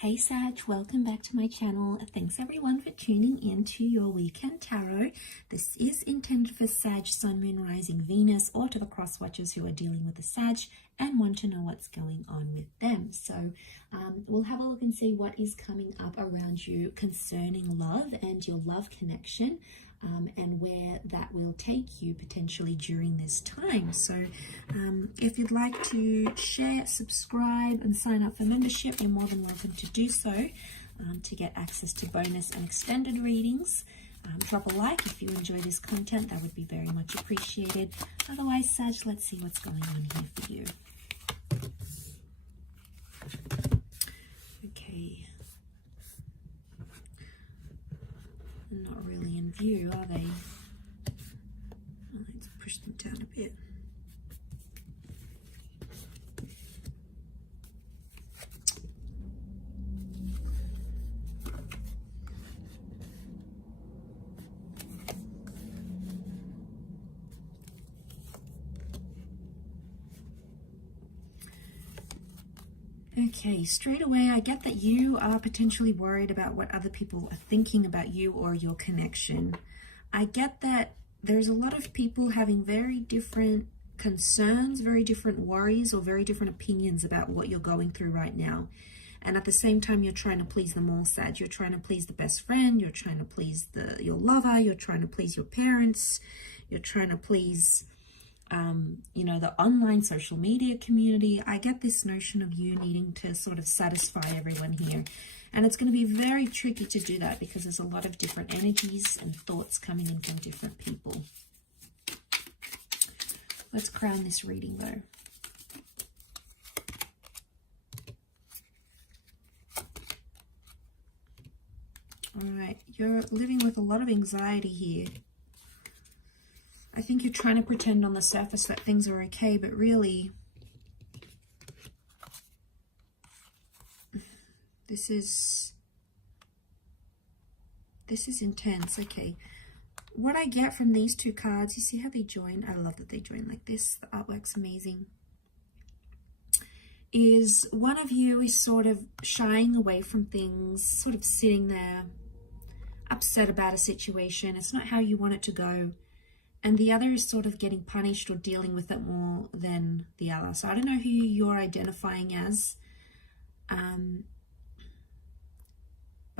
Hey Sag, welcome back to my channel. Thanks everyone for tuning in to your weekend tarot. This is intended for Sag, Sun, Moon, Rising, Venus, or to the cross watchers who are dealing with the Sag and want to know what's going on with them. So we'll have a look and see what is coming up around you concerning love and your love connection. And where that will take you potentially during this time. So if you'd like to share, subscribe and sign up for membership, you're more than welcome to do so to get access to bonus and extended readings. Drop a like if you enjoy this content, that would be very much appreciated. Otherwise, Sag, let's see what's going on here for you. Okay. Not really in view, are they? Let's push them down a bit. Okay, straight away, I get that you are potentially worried about what other people are thinking about you or your connection. I get that there's a lot of people having very different concerns, very different worries, or very different opinions about what you're going through right now. And at the same time, you're trying to please them all, Sag. You're trying to please the best friend, you're trying to please your lover, you're trying to please your parents, you're trying to please you know, the online social media community. I get this notion of you needing to sort of satisfy everyone here. And it's going to be very tricky to do that because there's a lot of different energies and thoughts coming in from different people. Let's crown this reading though. All right, you're living with a lot of anxiety here. I think you're trying to pretend on the surface that things are okay, but really, this is intense. Okay, what I get from these two cards, you see how they join? I love that they join like this. The artwork's amazing. Is one of you is sort of shying away from things, sort of sitting there, upset about a situation. It's not how you want it to go. And the other is sort of getting punished or dealing with it more than the other. So I don't know who you're identifying as. But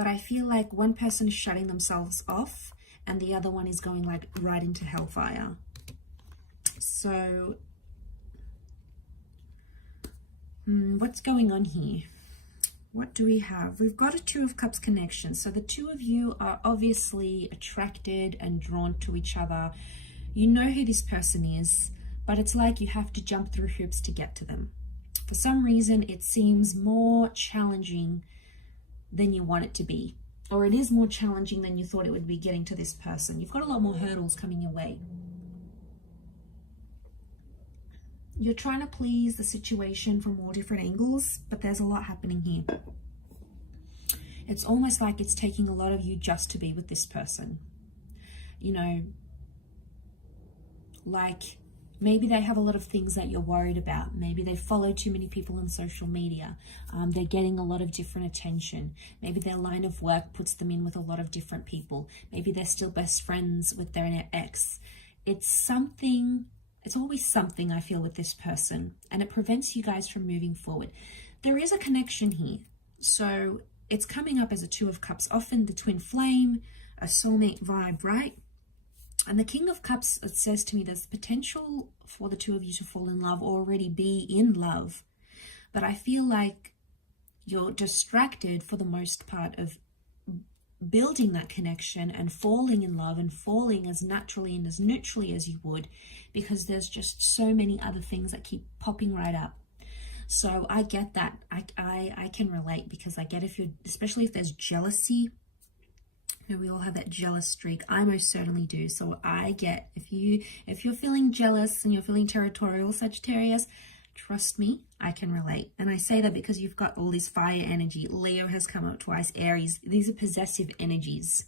I feel like one person is shutting themselves off and the other one is going like right into hellfire. So what's going on here? What do we have? We've got a Two of Cups connection. So the two of you are obviously attracted and drawn to each other. You know who this person is, but it's like you have to jump through hoops to get to them. For some reason, it seems more challenging than you want it to be, or it is more challenging than you thought it would be getting to this person. You've got a lot more hurdles coming your way. You're trying to please the situation from all different angles, but there's a lot happening here. It's almost like it's taking a lot of you just to be with this person. You know, like maybe they have a lot of things that you're worried about. Maybe they follow too many people on social media. They're getting a lot of different attention. Maybe their line of work puts them in with a lot of different people. Maybe they're still best friends with their ex. It's something, it's always something I feel with this person, and it prevents you guys from moving forward. There is a connection here. So it's coming up as a Two of Cups, often the twin flame, a soulmate vibe, right? And the King of Cups, it says to me, there's potential for the two of you to fall in love or already be in love. But I feel like you're distracted for the most part of building that connection and falling in love and falling as naturally and as neutrally as you would, because there's just so many other things that keep popping right up. So I get that. I can relate, because I get if you're, especially if there's jealousy. You know, we all have that jealous streak. I most certainly do. So I get if you're feeling jealous and you're feeling territorial, Sagittarius, trust me, I can relate. And I say that because you've got all this fire energy. Leo has come up twice, Aries. These are possessive energies.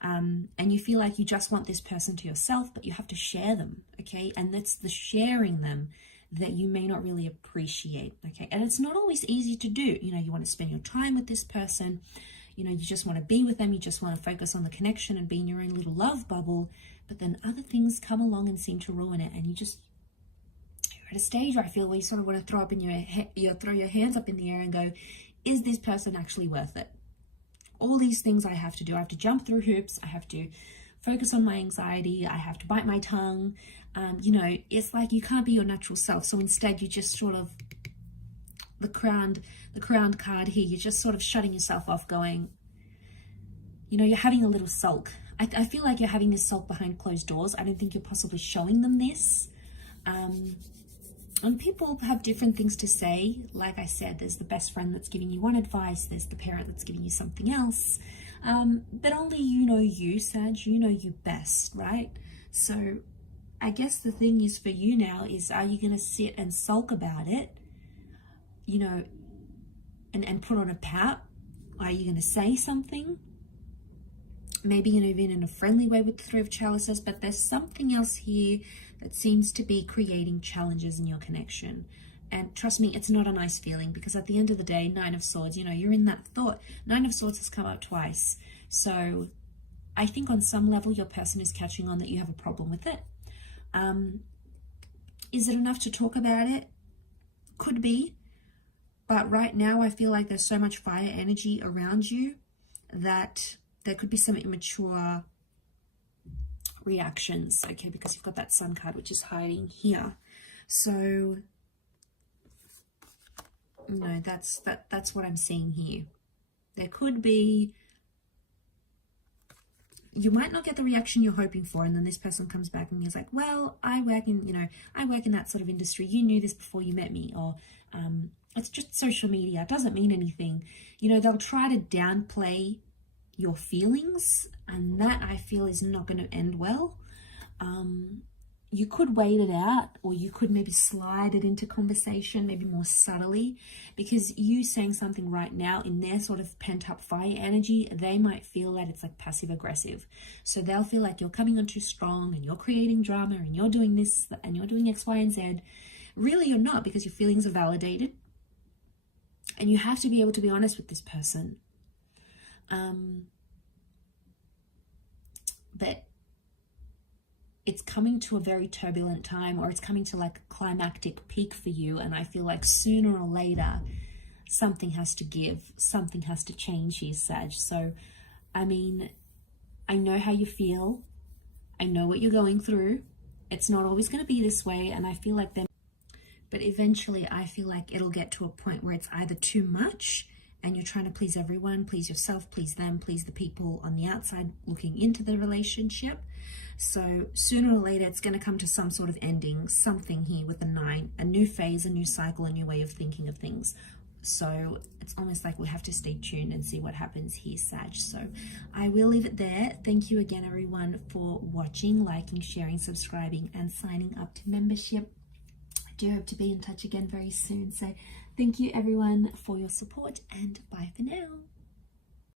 And you feel like you just want this person to yourself, but you have to share them, okay? And that's the sharing them that you may not really appreciate, okay? And it's not always easy to do. You know, you want to spend your time with this person, you know, you just want to be with them, you just want to focus on the connection and be in your own little love bubble, but then other things come along and seem to ruin it, and you're at a stage where I feel where you sort of want to throw your hands up in the air and go, is this person actually worth it? All these things I have to do. I have to jump through hoops. I have to focus on my anxiety. I have to bite my tongue. You know, it's like you can't be your natural self. So instead, you just sort of, the crowned card here, you're just sort of shutting yourself off, going, you know, you're having a little sulk. I feel like you're having this sulk behind closed doors. I don't think you're possibly showing them this. And people have different things to say. Like I said, there's the best friend that's giving you one advice. There's the parent that's giving you something else. But only you know you, Sag. You know you best, right? So I guess the thing is for you now is, are you going to sit and sulk about it, you know, and put on a pout? Are you going to say something? Maybe, you know, even in a friendly way with the Three of Chalices, but there's something else here that seems to be creating challenges in your connection. And trust me, it's not a nice feeling, because at the end of the day, Nine of Swords, you know, you're in that thought. Nine of Swords has come up twice. So I think on some level, your person is catching on that you have a problem with it. Is it enough to talk about it? Could be. But right now, I feel like there's so much fire energy around you that there could be some immature reactions, okay, because you've got that Sun card, which is hiding here. So, no, that's what I'm seeing here. There could be, you might not get the reaction you're hoping for, and then this person comes back and is like, well, I work in that sort of industry. You knew this before you met me, or it's just social media. It doesn't mean anything. You know, they'll try to downplay your feelings, and that I feel is not going to end well. You could wait it out, or you could maybe slide it into conversation, maybe more subtly, because you saying something right now in their sort of pent up fire energy, they might feel that it's like passive aggressive. So they'll feel like you're coming on too strong and you're creating drama and you're doing this and you're doing X, Y, and Z. Really, you're not, because your feelings are validated, and you have to be able to be honest with this person. But it's coming to a very turbulent time, or it's coming to like a climactic peak for you, and I feel like sooner or later something has to give, something has to change here, Sag. So I mean, I know how you feel, I know what you're going through. It's not always going to be this way, and I feel like but eventually I feel like it'll get to a point where it's either too much and you're trying to please everyone, please yourself, please them, please the people on the outside looking into the relationship. So sooner or later, it's going to come to some sort of ending, something here with the 9, a new phase, a new cycle, a new way of thinking of things. So it's almost like we have to stay tuned and see what happens here, Sag. So I will leave it there. Thank you again, everyone, for watching, liking, sharing, subscribing, and signing up to membership. I do hope to be in touch again very soon. So thank you, everyone, for your support, and bye for now.